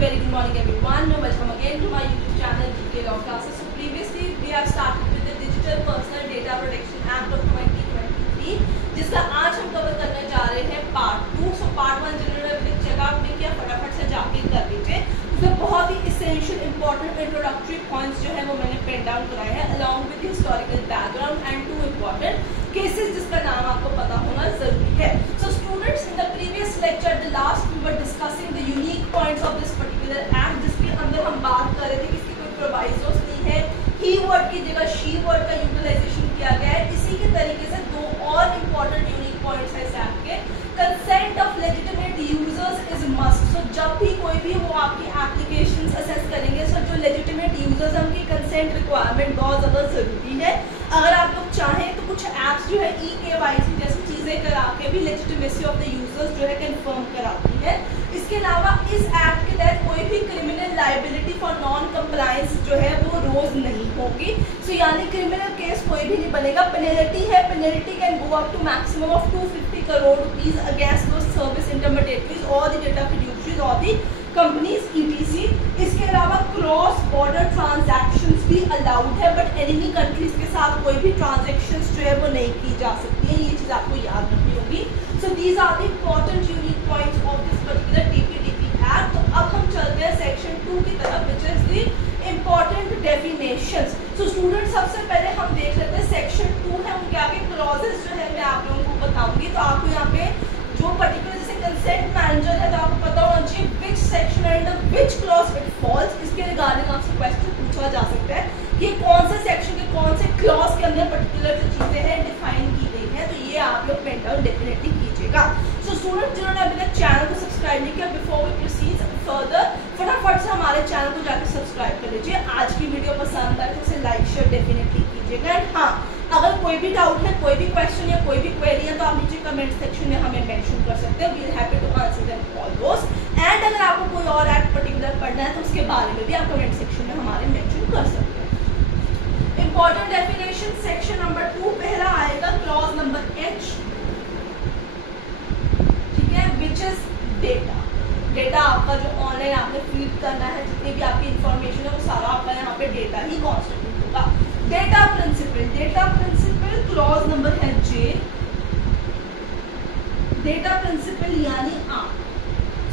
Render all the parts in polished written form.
very good morning everyone. Welcome again to my YouTube channel GK Law Classes. So previously we have started with the Digital Personal Data Protection Act of 2023, जिसका आज हम cover करने जा रहे हैं part 2. So part 1 जिन्होंने check out नहीं किया फटाफट से जाके कर लीजिए. उसमें बहुत ही इसेंशियल इंपॉर्टेंट इंट्रोडक्टरी पॉइंट्स जो है वो मैंने पेन डाउन कराए हैं along with historical background and 2 important cases जिसका नाम आपको पता होना जरूरी है. So students, in the previous lecture the last we were discussing the unique points of this particular act, जिसके अंदर हम बात कर रहे थे कि इसकी कोई प्रोवाइजोस नहीं है, ही वर्ड की जगह शी वर्ड का यूटिलाइजेशन किया गया है. इसी के तरीके से 2 और इम्पॉर्टेंट यूनिक पॉइंट्स है इस एक्ट के. Consent of legitimate users is must. So जब भी कोई भी वो आपकी एप्लीकेशंस असेस करेंगे, सो जो लेजिटिमेट यूजर्स हैं उनकी कंसेंट रिक्वायरमेंट बहुत ज़्यादा ज़रूरी है. अगर आप लोग चाहें तो कुछ ऐप्स जो है EKYC जैसी चीज़ें करा के भी लेजिटिमेसी ऑफ द यूजर्स जो है कंफर्म कराती है. इसके अलावा इस एक्ट के तहत कोई भी criminal liability for non compliance जो है वो रोज नहीं होगी. सो यानी क्रिमिनल केस कोई भी नहीं बनेगा. पेनल्टी है, penalty can go up to maximum of 250 crore rupees against those service intermediaries और द डेटा फिड्यूशरीज और द कंपनीज ETC. इसके अलावा क्रॉस बॉर्डर ट्रांजैक्शंस भी अलाउड है, बट एनिमी कंट्रीज के साथ कोई भी ट्रांजैक्शंस जो है वो नहीं की जा सकती है. ये चीज़ आपको याद रखनी होगी. So these are the important unique points of this particular TPDP act. तो अब हम चलते हैं सेक्शन 2 की तरफ, which is the important definitions. So student, सबसे पहले हम देख लेते हैं सेक्शन 2 है उनके आगे क्लॉजेस जो है मैं आप लोगों को बताऊंगी. तो आपको यहाँ पे जो पर्टिकुलर जैसे कंसेंट मैनेजर है तो आपको पता होना चाहिए which section and which clause it falls. इसके रिगार्डिंग आपसे क्वेश्चन पूछा जा सकता है कि कौन से सेक्शन के कौन से क्लॉज के अंदर पर्टिकुलर जो चीज़ें हैं डिफाइन की गई हैं. तो ये आप लोग पेन डाउन डेफिनेटली कीजिएगा. सो स्टूडेंट, जिन्होंने अभी तक चैनल को सब्सक्राइब नहीं किया, बिफोर वी प्रोसीड फर्दर फटाफट से हमारे चैनल को जाकर सब्सक्राइब कर लीजिए. आज की वीडियो पसंद आए तो उसे लाइक शेयर डेफिनेटली कीजिएगा. एंड हाँ, अगर कोई भी डाउट है, कोई भी क्वेश्चन या कोई भी क्वेरी है तो आप नीचे कमेंट सेक्शन में हमें मेंशन कर सकते हैं. We are happy to answer them all those. And अगर आपको कोई और एक्ट पर्टिकुलर पढ़ना है तो उसके बारे में भी आप कमेंट सेक्शन में हमारे मेंशन कर सकते हैं. इंपॉर्टेंट डेफिनेशन सेक्शन नंबर 2 पहला आएगा क्लॉज नंबर H. ठीक है, विच इज डेटा. डेटा आपका जो ऑनलाइन आपने फीड करना है, जितनी भी आपकी इंफॉर्मेशन है वो सारा आपका यहाँ पे डेटा ही कॉन्स्टिट्यूट होगा. Data principal. Data principal clause number है J. डेटा प्रिंसिपल यानी आप.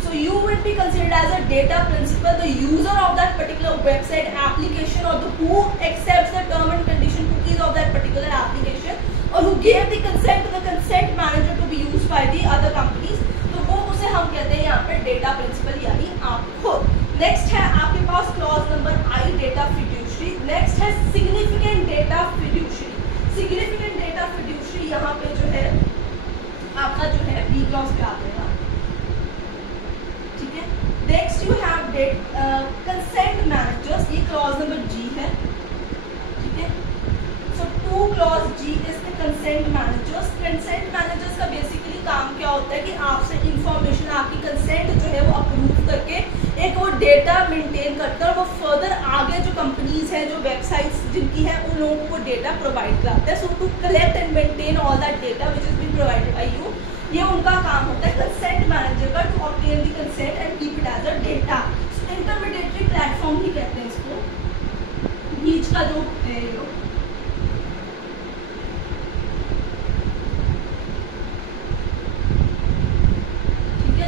So you will be considered as a data principal, the user of that particular website application, or the who accepts the term and condition cookies of that particular application, or who gave the consent to the consent manager to be used by the other companies. तो वो उसे हम कहते हैं यहाँ पे data principal यानी आप खुद. नेक्स्ट है आपके पास clause number I, data fiduciary. Next है significant data fiduciary. Significant data fiduciary यहाँ पे जो है आपका जो है B क्लॉज पे आ जाएगा. ठीक है. Next you have consent managers. ये क्लॉज नंबर G है. ठीक है. सो 2 clause G is the consent managers. Consent managers का बेसिकली काम क्या होता है कि आपसे इंफॉर्मेशन, आपकी कंसेंट जो है वो अप्रूव करके एक वो डेटा मेंटेन करता है और वो फर्दर आगे जो कंपनीज हैं, जो वेबसाइट्स जिनकी हैं, उन लोगों को डेटा प्रोवाइड कराता है. So to collect and maintain all that data which is been provided by you. ये उनका काम होता है कंसेंट मैनेजर का, to obtain the consent and keep it as a data. Intermediary platform ही कहते हैं इसको, बीच का जो है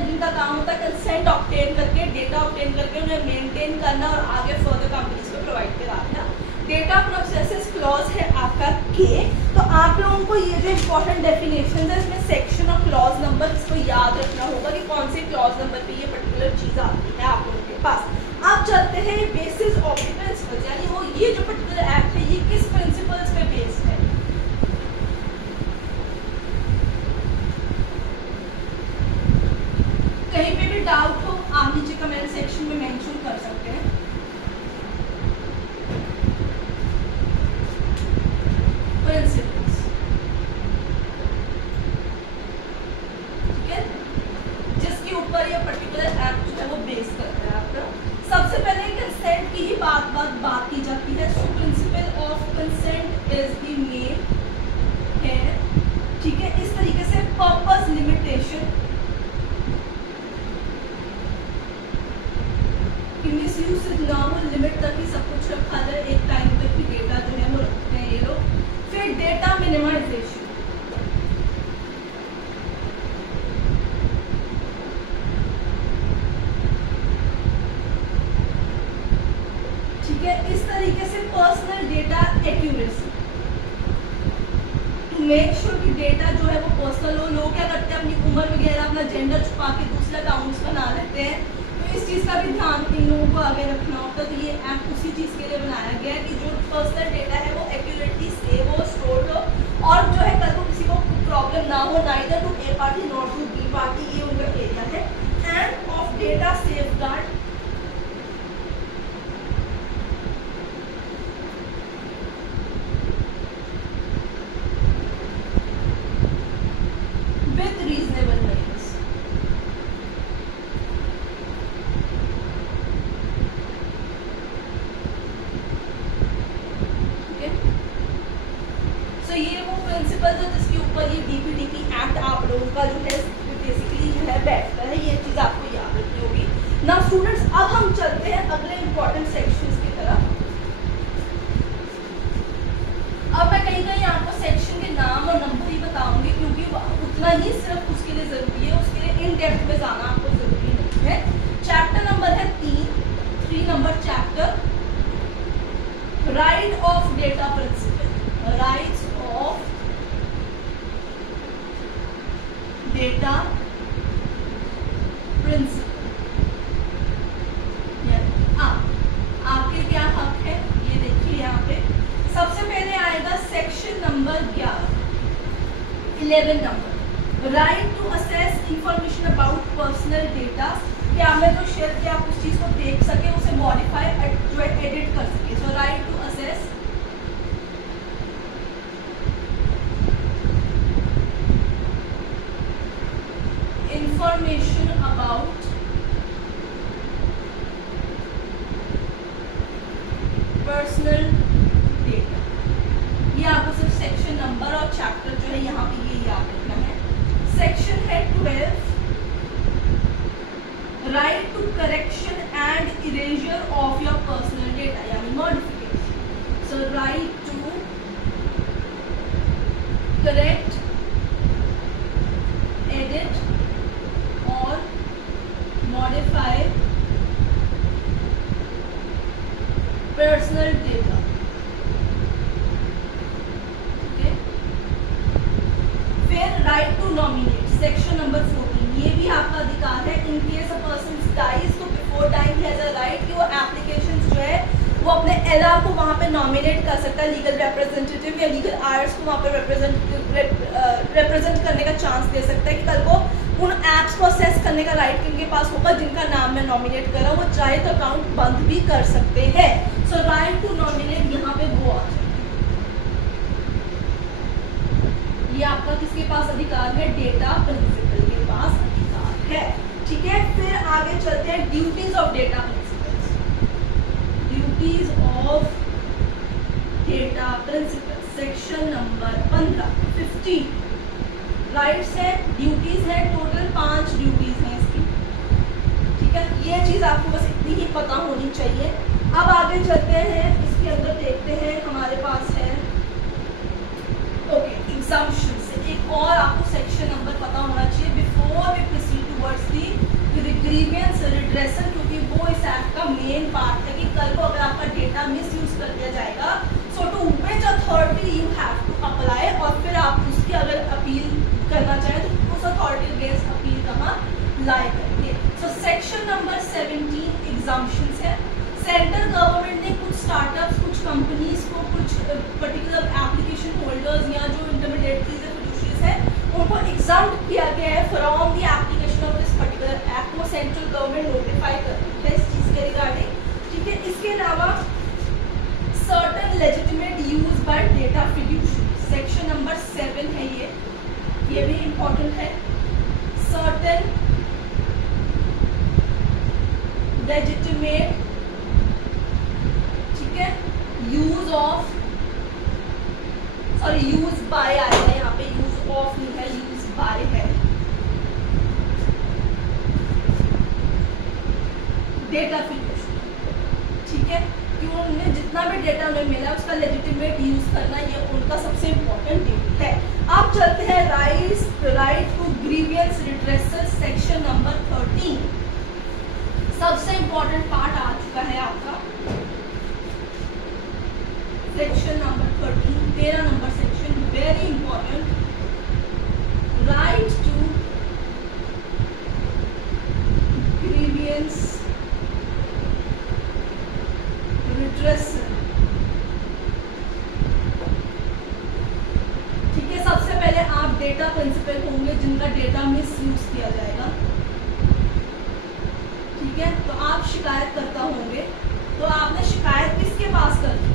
जिनका काम होता है कंसेंट ऑब्टेन करके, डेटा ऑब्टेन करके उन्हें मेंटेन करना और आगे फर्दर कंपनीज को प्रोवाइड कराना. डेटा प्रोसेसेस क्लॉज है आपका K. तो आप लोगों को ये जो इम्पोर्टेंट डेफिनेशन है इसमें सेक्शन और क्लॉज नंबर इसको याद रखना होगा कि कौन से क्लॉज नंबर पे ये पर्टिकुलर चीज़ आती है आप लोगों के पास. आप चलते हैं बेसिस ऑफ द प्रिंसिपल्स, यानी वो ये जो पर्टिकुलर एक्ट है ये किस प्रिंसिपल्स पे बेस्ड है. कहीं पे भी डाउट हो आप नीचे कमेंट सेक्शन में मेंशन कर सकते हैं. प्रिंसिपल्स. ठीक है, जिसके ऊपर ये पर्टिकुलर एक्ट जो है वो बेस करता है आपका. सबसे पहले कंसेंट की ही बात की जाती है. So principle of consent is the main है. ठीक है, इस तरीके से पर्पस लिमिटेशन मिस यूज सिर्फ ना हो, लिमिट तक ही सब कुछ रखा जाए, एक टाइम तक ही डेटा जो है वो रखते हैं ये लोग। फिर डेटा मिनिमाइजेशन, ठीक है। इस तरीके से personal data accuracy, to make sure कि डेटा जो है वो पर्सनल हो। लोग क्या करते हैं, अपनी उम्र वगैरह, अपना जेंडर छुपा के दूसरे अकाउंट्स बना लेते हैं, तो इस चीज़ का भी ध्यान इन लोगों को आगे रखना होता है। तो ये ऐप उसी चीज़ के लिए बनाया गया है कि जो पर्सनल डेटा है वो एक्यूरेटली सेव हो, स्टोर हो, और जो है कल को किसी को प्रॉब्लम ना हो, neither to a party not to be party, ये उनका एरिया है। एंड ऑफ डेटा सेफगार्ड, तो ये वो प्रिंसिपल जो जिसके ऊपर ये डीपीडीपी एक्ट आप लोगों का जो है बेसिकली जो है बैठता है, ये चीज़ आपको याद रखनी होगी ना स्टूडेंट्स। अब हम चलते हैं अगले इंपॉर्टेंट सेक्शंस की तरफ। अब मैं कहीं कहीं आपको सेक्शन के नाम और नंबर ही बताऊंगी, क्योंकि उतना ही सिर्फ उसके लिए ज़रूरी है, उसके लिए इन डेप्थ में जाना आपको ज़रूरी नहीं है। चैप्टर नंबर है 3 number chapter, right of data principal, rights of data principal. आपके क्या हक है ये देखिए यहाँ पे। सबसे पहले आएगा सेक्शन नंबर 11 नंबर, right to access information about personal data, कि आपने जो शेयर किया आप उस चीज को देख सके, उसे मॉडिफाई जो एडिट कर सके। So right to access information about personal data. ये आपको सिर्फ सेक्शन नंबर और चैप्टर जो है यहाँ पे ये याद रखना है। सेक्शन है 12, right to correction and erasure of your personal data, यानी modification. So right to correct, edit और मॉडिफाई पर्सनल डेटा। फिर right to nominate, section number 14, ये भी आपका अधिकार है। In case a person dies, तो before dying he has a right कि वो एप्लीकेशंस जो है वो अपने एलआर को वहाँ पे नॉमिनेट कर सकता है, लीगल रिप्रेजेंटेटिव या लीगल आयर्स को वहाँ पे रिप्रेजेंट करने का चांस दे सकता है कि कल को उन एप्स को असेस करने का राइट इनके पास होगा जिनका नाम मैं नॉमिनेट कर रहा हूँ, वो चाहे तो अकाउंट बंद भी कर सकते हैं। सो राइट टू नॉमिनेट यहाँ पे वो आ जाए। ये आपका किसके पास अधिकार है? डेटा प्रिंसिपल के पास अधिकार है, ठीक है। फिर आगे चलते हैं duties of data principals, duties of data principal, section number 15 rights है, ड्यूटीज है, टोटल 5 ड्यूटीज हैं इसकी, ठीक है। ये चीज आपको बस इतनी ही पता होनी चाहिए। अब आगे चलते हैं, इसके अंदर देखते हैं हमारे पास है ओके एग्जम्पशन से एक और आपको सेक्शन नंबर पता होना चाहिए before we proceed towards the grievance redressal, क्योंकि वो इस एक्ट का मेन पार्ट है कि कल को अगर आपका डेटा मिस यूज कर दिया जाएगा, so to which authority you have to apply, और फिर आप उसकी अगर अपील करना चाहें तो उस अथॉरिटी अगेंस्ट अपील कहाँ लाई करेंगे। सो सेक्शन नंबर 17 एग्जम्पशंस है। सेंट्रल गवर्नमेंट ने कुछ स्टार्टअप्स, कुछ कंपनीज को, कुछ पर्टिकुलर एप्लीकेशन होल्डर्स या जो इंटरमीडिएटरीज या फिड्यूशियरीज है उनको एग्जम्प्ट किया गया है from the application of this particular act. वो सेंट्रल गवर्नमेंट नोटिफाई कर रही है इस चीज़ के रिगार्डिंग, ठीक है। इसके अलावा certain legitimate use by data fiduciary, section number 7 है ये भी इम्पोर्टेंट है। सर्टेन लेजिटिमेट, ठीक है, use of, sorry use by आएगा यहाँ पे, यूज ऑफ नहीं है, यूज बाय है, डेटा फिड्यूशरी, है, कि उन्हें जितना भी डेटा उन्हें मिला उसका लेजिटिमेट यूज करना ये उनका सबसे इम्पोर्टेंट ड्यूटी है। अब चलते हैं right to grievance redressal section number 13। सबसे इम्पोर्टेंट पार्ट आ चुका है आपका section number 13 number section, very important. Right to grievance redressal. ठीक है, सबसे पहले आप डेटा प्रिंसिपल होंगे जिनका डेटा मिस यूज किया जाएगा। ठीक है, तो आप शिकायत करता होंगे, तो आपने शिकायत किसके पास करनी?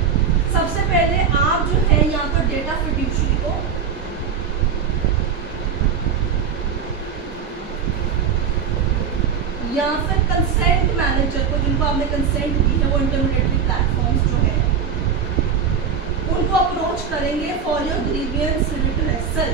सबसे पहले आप जो है या तो डेटा फिड्यूशरी को या फिर कंसेंट मैनेजर को, जिनको आपने कंसेंट दी है, वो इंटरमीडिएटरी प्लेटफॉर्म्स जो है उनको अप्रोच करेंगे for your grievance redressal.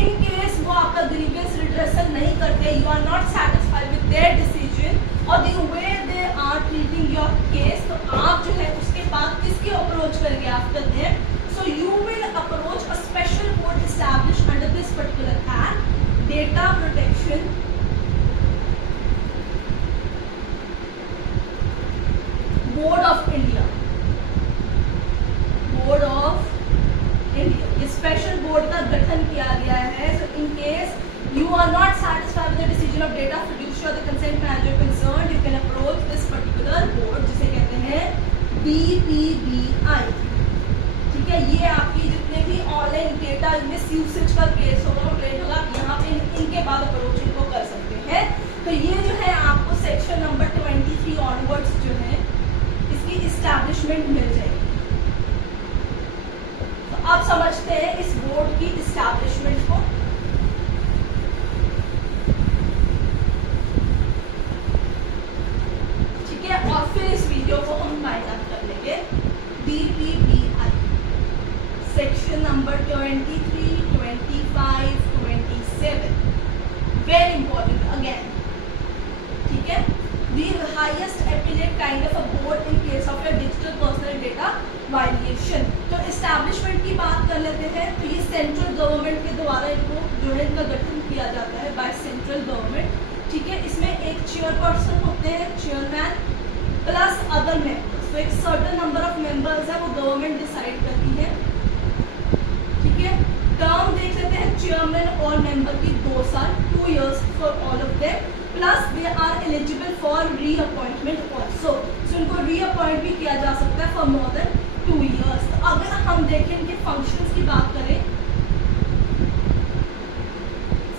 In case वो आपका ग्रीवियंस रिड्रेसल नहीं करते, you are not satisfied with their decision और the way they are treating your case, तो आप जो है उसके बाद किसके अप्रोच करेंगे after that? So you will approach a special board established under this particular act, data protection board of India. Board of India, ये स्पेशल बोर्ड का गठन किया गया है। सो in case you are not satisfied with the decision of data fiduciary or the consent manager concerned, you can approach this particular board, जिसे कहते हैं DPBI। ठीक है, ये आपकी जितने भी ऑनलाइन डेटा मिस यूसेज का केस होगा, कंप्लेंट होगा, यहाँ पे इनके बाद अप्रोच इनको कर सकते हैं। तो ये जो है आपको सेक्शन नंबर 23 ऑनवर्ड्स जो है इसकी इस्टेब्लिशमेंट मिल जाएगी। तो अब समझते हैं इस बोर्ड की इस्टेब्लिशमेंट को। और फिर इस वीडियो को हम फाइंड आउट कर लेंगे। DPBI section number 23, 25, 27, very important again. ठीक है, the highest appellate kind of a board in case of a digital personal data violation. तो एस्टैब्लिशमेंट की बात कर लेते हैं। तो ये सेंट्रल गवर्नमेंट के द्वारा इनको जो है इनका गठन किया जाता है बाय सेंट्रल गवर्नमेंट। ठीक है, इसमें एक चेयरपर्सन होते हैं, चेयरमैन प्लस अदर मेंबर्स। तो एक सर्टेन नंबर ऑफ मेंबर्स है, वो गवर्नमेंट डिसाइड करती है। ठीक है, टर्म देख लेते हैं चेयरमैन और मेंबर की 2 साल, 2 years for all of them, plus they are eligible for reappointment also. So इनको रीअपॉइंट भी किया जा सकता है फॉर मोर देन 2 years। तो अगर हम देखें इनके फंक्शंस की बात करें,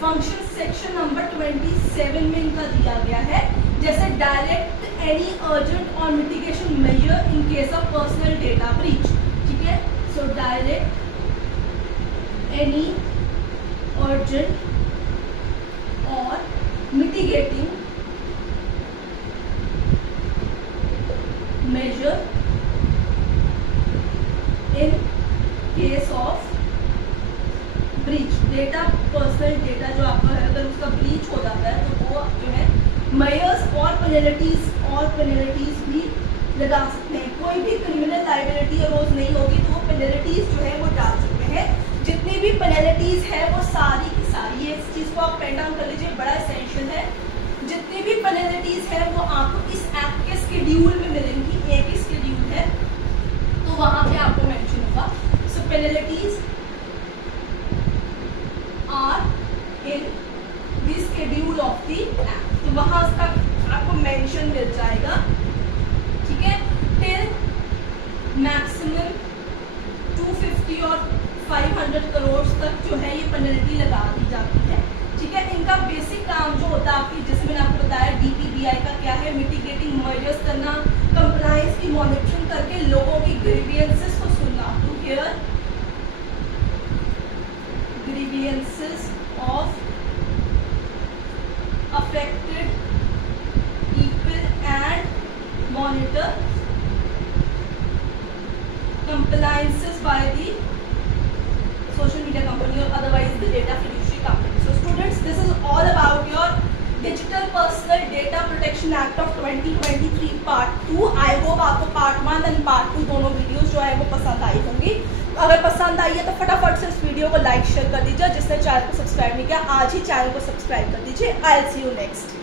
फंक्शन सेक्शन नंबर 27 में इनका दिया गया है, जैसे डायरेक्ट एनी अर्जेंट और mitigation measure in case of personal data breach. ठीक है, सो डायरेक्ट एनी अर्जेंट और mitigating measure in case of breach. Data personal data जो आपका है, अगर उसका ब्रीच हो जाता है तो वो जो है मेजर्स और पेनल्टीज भी लगा सकते हैं। कोई भी क्रिमिनल लायबिलिटी अरोज नहीं होगी तो वो पेनल्टीज जो है वो डाल सकते हैं। जितनी भी पेनल्टीज है वो सारी की सारी, ये इस चीज़ को आप पेन डाउन कर लीजिए, बड़ा एसेंशियल है। जितनी भी पेनल्टीज है वो आपको इस एक्ट के शेड्यूल में मिलेंगी, एक ही शेड्यूल है तो वहाँ पे आपको मेंशन होगा। So penalties are in the schedule of the act, तो वहाँ उसका आपको मेंशन मिल जाएगा। ठीक है, टिल मैक्सिमम 250 और 500 करोड़ तक जो है ये पेनल्टी लगा दी जाती है। ठीक है, इनका बेसिक काम जो होता है आपकी, जैसे मैंने आपको बताया DPBI का क्या है, मिटिगेटिंग मेजर्स करना, कंप्लायंस की मॉनिटरिंग करके लोगों की ग्रीवियंसेस को सुनना, to hear grievances of affected people and monitor compliances by the social media company or otherwise the data fiduciary company. So students, this is all about your digital personal data protection act of 2023 part 2। I hope आपको part 1 and part 2 दोनों videos जो है वो पसंद आई होंगी। अगर पसंद आई है तो फटाफट से इस वीडियो को लाइक शेयर कर दीजिए। जिसने चैनल को सब्सक्राइब नहीं किया आज ही चैनल को सब्सक्राइब कर दीजिए। I will see you next.